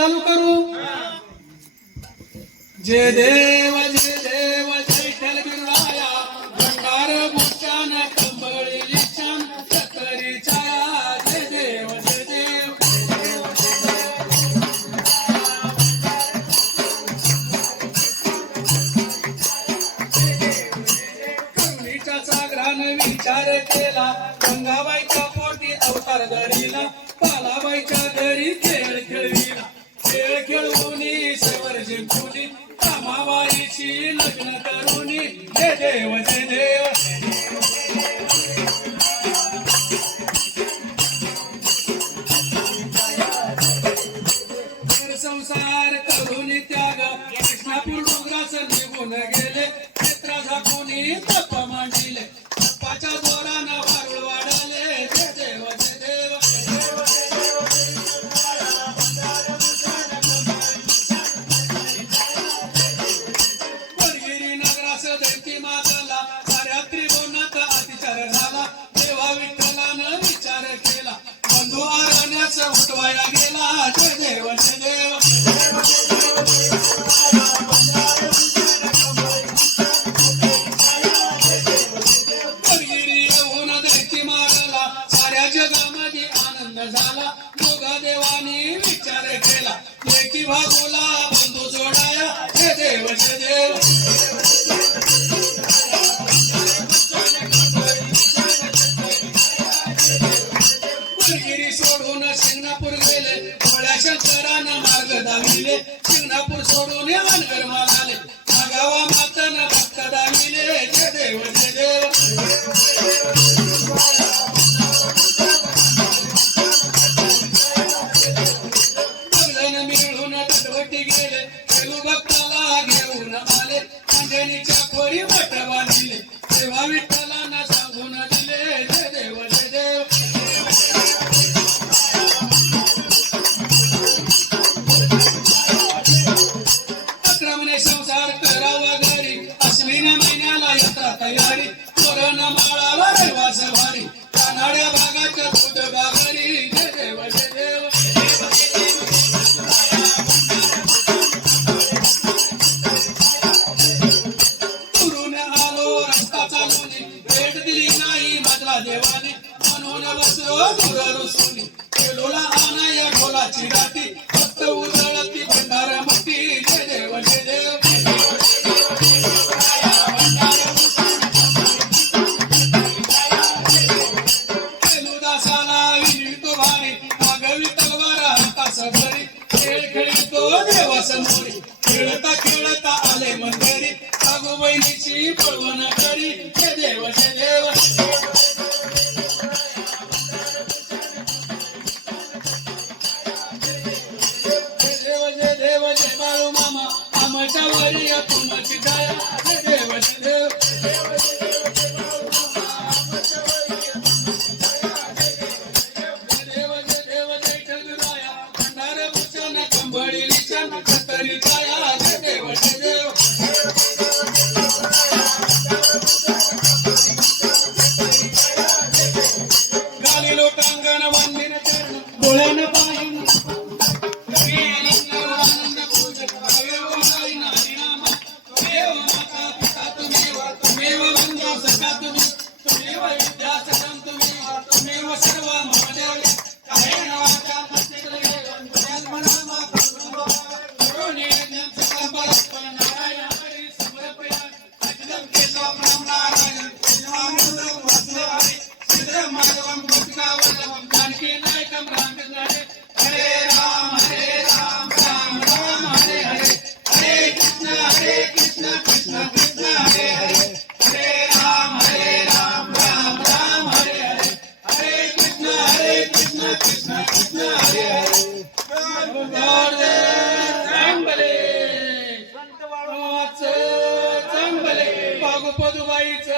चालू करू? जय देव जय देव विठ्ठल बिरवाया भंडार भूषण कंबळी छाया देव देव. विचार केला गंगाबाईच्या पोटी अवतार धरीला. कामाबाईची लग्न करून जे देव जे देव. संसार करून त्याग कृष्णापूर डोंगराचं निघून गेले. दैती साऱ्या त्रिभुवनात अतिचार झाला. देवा विठ्ठलानं विचार केला. बंधू आरण्यास गेला. जय देव जय आनंद झाला. दोघा देवानी विचार केला. लेकी भागोला बंधू जोडाया. जय देव देव. शंकरानं मार्ग दाविले शिंगणापूर सोडून अनगर मालाले. गावा मातानं भक्त दाविले जय देव जय देव. मिळून तटवटी गेले खेळू भक्ताला घेऊन आले. अंजनीच्या खोरी बांधिले यात्रा माळावर भारी कानाड्या भागाच्या दूध जय देव जय देव आलो रस्ता चालवणे. भेट दिली नाही माझला देवाने. म्हणून बसलो दूर रुसून गेलोला आणा या ढोलाची राती खेळतो देवासमोरी खेळता खेळता आले मंदिरी. बहिणीची पळवण करी. देव देव. देव देव बाळू मामा. आमच्या वरी तुमची छाया देव देव. संत वाळूच चांगले. बागोपदुबाईच